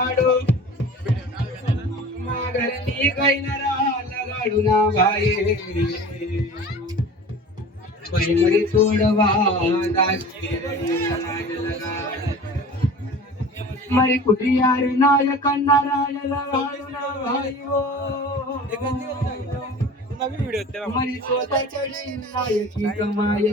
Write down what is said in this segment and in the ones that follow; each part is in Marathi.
आडो माघरनी कैनरा लगाडूना भाये तोडवा मरी नायकांना राज भाई मरी स्वतःच्या नायकी कमाय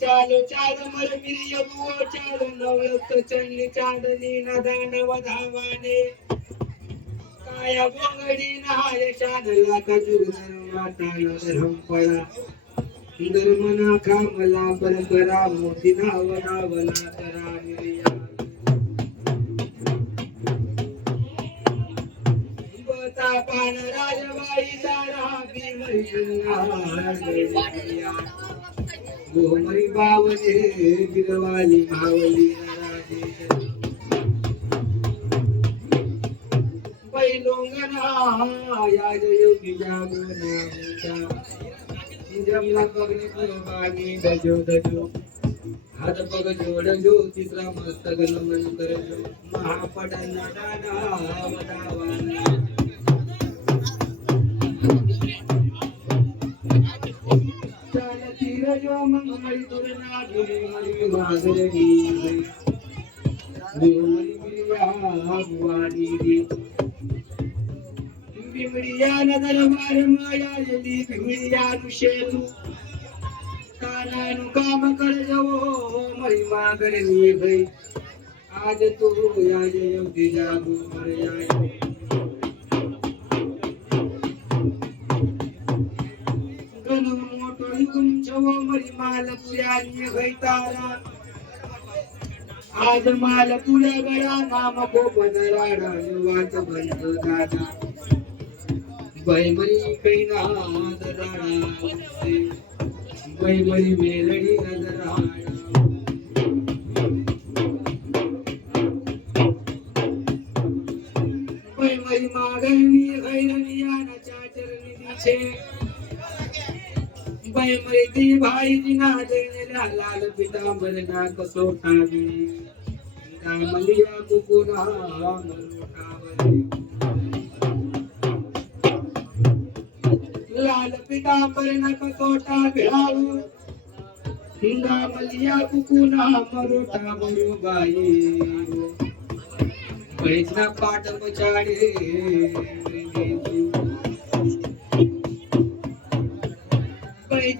चालो चाल मर मिरिय बुओ चाल नवलत चंडी चांदनी न दांडव धावाने काया बोंगडी नहाय चांदला कजुग माता धरमपळा धर्मना कामला परंपरा मोती धाव धावला करा मिरिया. पान तारा डोंगरी बावले गिरवाली मावली राजे. बैलोंगना या योगी जमला पगनी परवानी गजो दजो हात पग जोड जो तिसरा मस्तक नमन करजो. वदावाना चालती रजो तुरना गिरी हरी वागरगी गोमरी बिरिया भुवानी रे बिमडिया नगर मार माया जली बिमडिया कुशेलू कानानु काम कर जवो मरी मागर भई आज तू या जागो मर जाय मरी माल पुरानी भई आज माल पुढे गळा नाम गोपन राडा वाट बंद दादा बैमरी कैनाद राडा बैमरी मेलडी नजरा बैमरी मागणी गैरनियानाच्या चरणी दिसे बैमरी ती भाई दिना देणेला लाल पितांबर नाक सोठावी. नामलिया कुकुना कुकुरा लाल पितांबर नक सोटा भिळावू नामलिया कुकुना मरोटा मरो बाई. पैसा पाठ मचाडे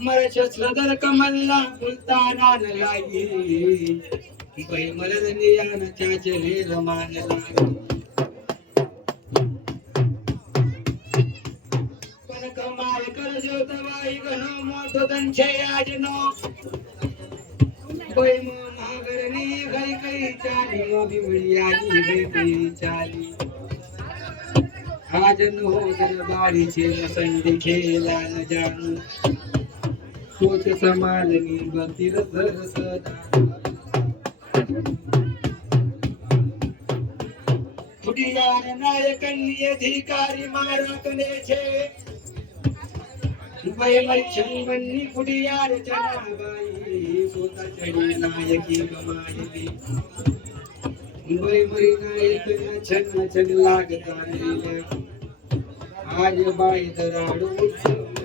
झाड मरच सदर कमलला लागी लागी पै मरद नियान चाचले रमान लागी पण कमाल कर जो दवाई मोठो आजनो. कई चाली मोबी मिळाली गई कई चाली. आज नो दरबारीचे मसंडी खेळला न हो जाणू. कोच समालनी गतीर कुटियार नायकनी अधिकारी मारकने छे दुबई मच्छन बन्नी कुटियार चनाबाई सोता चढी नायकी नायक छन छन लागता रे आज बाई दराडू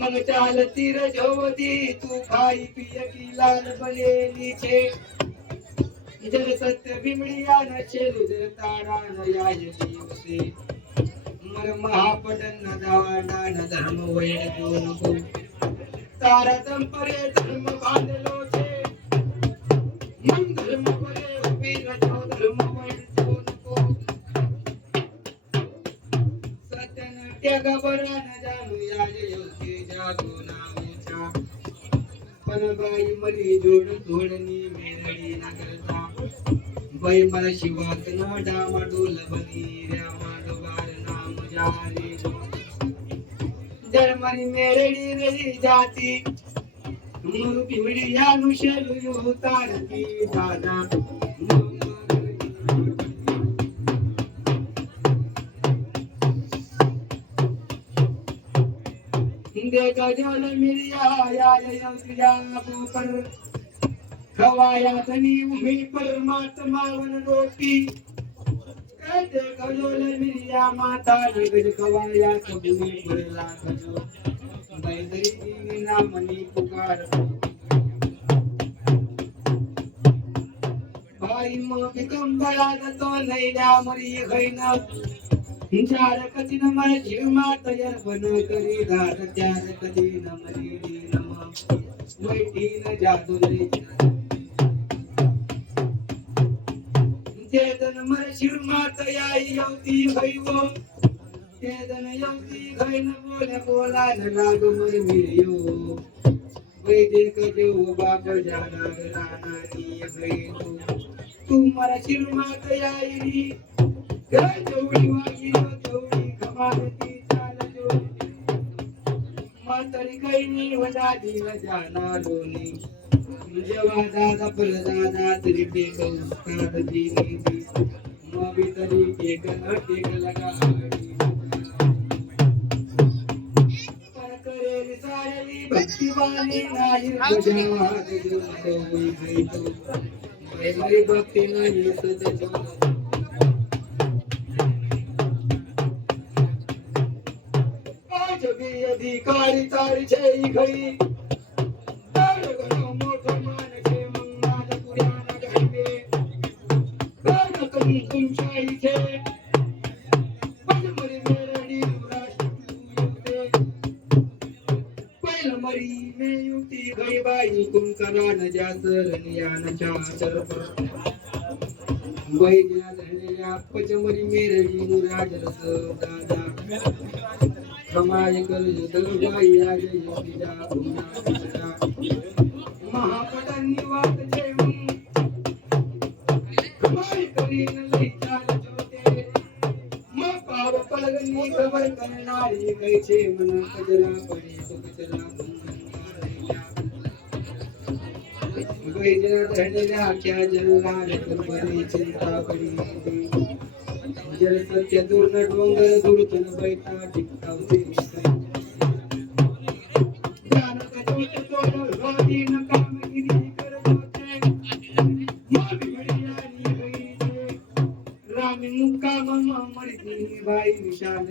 मग चाल तीर झोवती तू खाई पिय की लाल बनेली छे जर सत्य बिमडिया न शेलू जर तारा न याय दिवसे मर महापडन न दावाडा न धर्म वैर जो को तारा तंपरे धर्म बांधलो छे मन धर्म परे उभी रचो धर्म वैर जो नको त्याग बरा न जाणू याय योग्य जागो नामुचा मली जोड धोडणी मेरडी करता बाई मला शिवात डामा डोल बनी रामा डोबार नाम जारी जर्मनी मेरडी रही जाती. मुरु पिमडी या नुशल तारती दादा. देखा जल मिरिया या या पर खवाया तनी उमी परमात्मा वन रोटी कहते कजोल मिरिया माता नगर खवाया कबूली भरला कजो बैदरी नामनी पुकार भाई मग कंबळा तो नैल्या मरी खैना चार कधी न जीव बन करी दार त्यार कधी नम वैटी न चेतन शिव मात याई यवती भैवो चेतन यवती घैन बोले बोला न लाग मर मिळयो वैदिक देव बाप जाणार रानानी भैतो तू मर शिव मात म्हातारी काही नी जाना लोणी जेव्हा दादा पल दादा तरी टेक उस्ताद दिली मग तरी टेक न टेक लगा आडी नाही बजावा भक्ती नाही सजतो भी अधिकारी तारी छै घरी मोठं मान छे मंगाल पुराण घडवे कान कमी तुमशाही छे। पजमरी मेरडी राष्ट्र पहिल मरी मे युती गई बाई कुंकरा न जासर नियान चाचर वैद्या धरलेल्या कर महापटांनी करीन जोते मग पाव खबर करणारी कैचे कजरा पडे क्या जल्ला बरी चिंता पडी जर सत्य दूर न डोंगर तन बैठा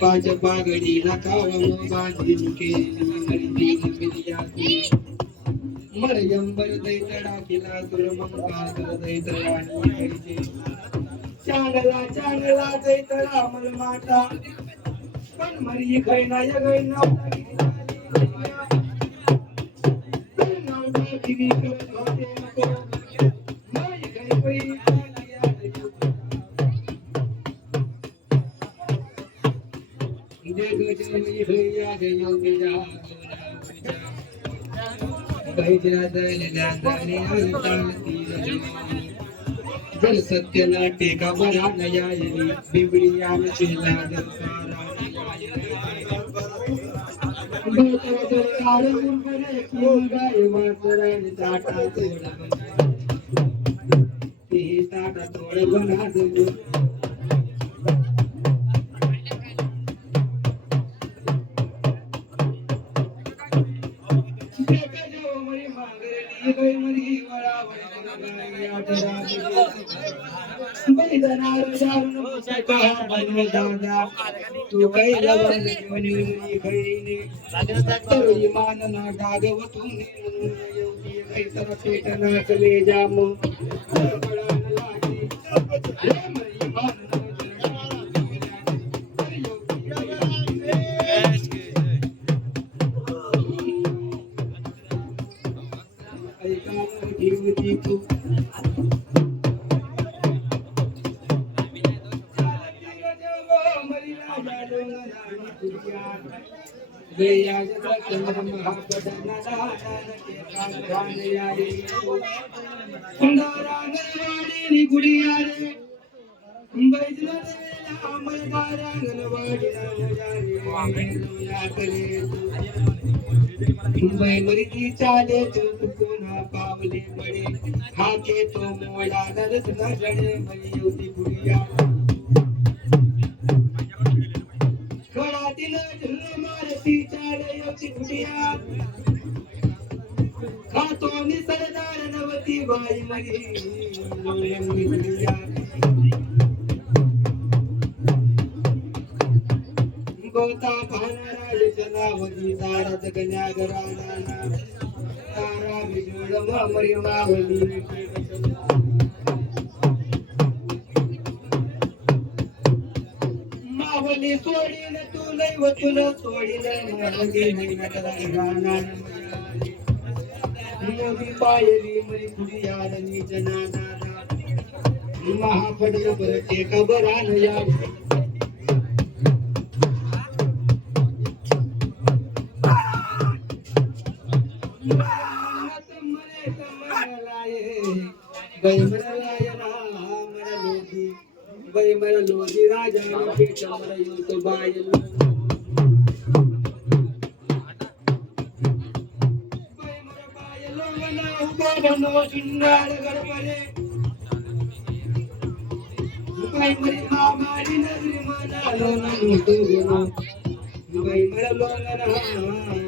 पाच पागड़ी मरयंबर दैतडा केला तुर मंगा कर चांगला चांगला दैतडा मल माता पण मरी खैना या गैना जल सत्य नाटे का बरा नयायनी बिबड़िया में चिल्ला ते ताटा तोड बना तू काही मान ना डागव तुम्ही तर जाम मरी चाले तू कोणा पावले पडे हाके तो मोडा होती गुडिया झुल मारती चाले गुडिया खातो निसरदार नवती बाई मरी गुडिया गोता भानराज जनावती दारात गण्यागराना तारा बिजोड मामरी मावली मावली सोडीन तू नैव तुला सोडीन मावली राहणार मोदी पायली मरी जनाना बरते कबरान या लोधी राजा बायल मामारी नगरी मनालो नमतो गुरु बाई मला लोला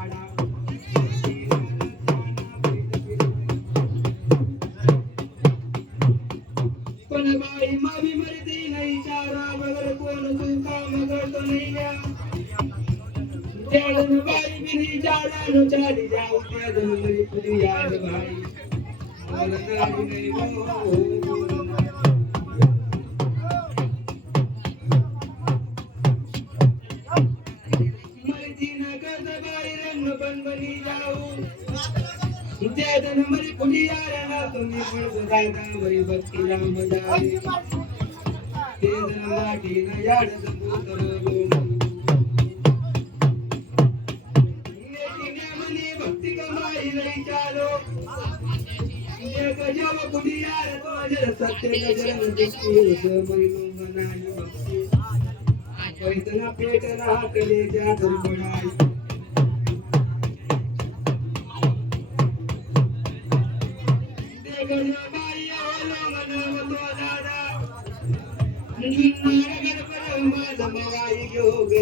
तुम्ही भक्ती राम जाई ते जन वाटी न याड पैतना पेटना कलेजा धरपडाई मामानी चोरी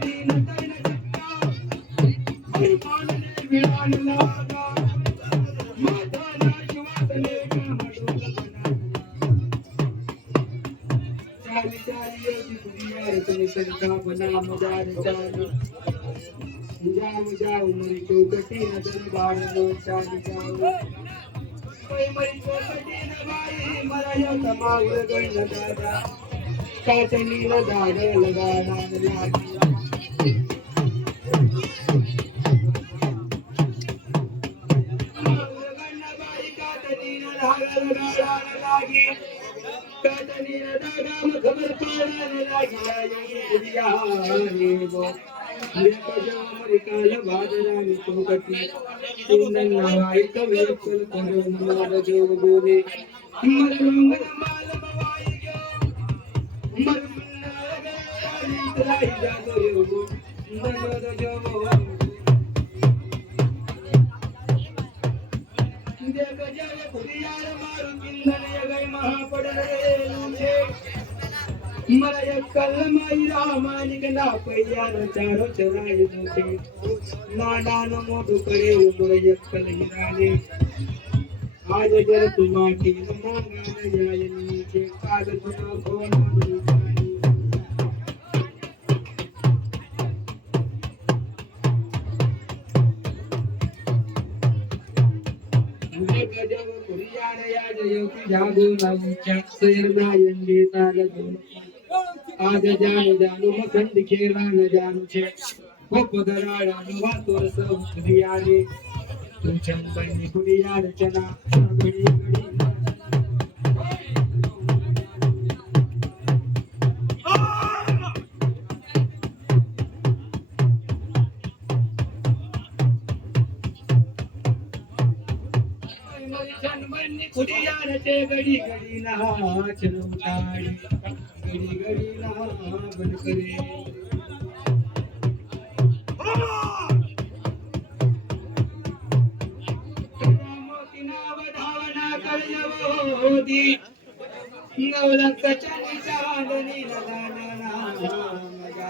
दुनिया रचने संताप नाम दार चाली जाऊ चौकटी नजर बाळनो चाली जाऊ कोई चौकटी मराया गण दादा काचनी लागी पाडायला लागला काल भादरानी चौकटी इंदन नावाई कवी कुल करून मार जो बोले मर मंगल माल मवाई गयो मर मुन्ना गयो त्राई जातो यो नगद जो देख जग खुदियार मारू इंदन यगै महापडले छे मला कल माई रामानिक ना आज जर तुम्हा की के काल तुना कोण गजब कुरियान या जयोती जागो नामुच्या आज जानु जानु मखंड खेला न जानु छे. पदराड़ा नुवा तोर सब खुदियारे तू चंपनी कुडिया रचना घड़ी घड़ी खुदिया रचे गड़ी घड़ी नाच लुटाड़ी घड़ी घड़ी नागन करे मोती नाव धावना लगा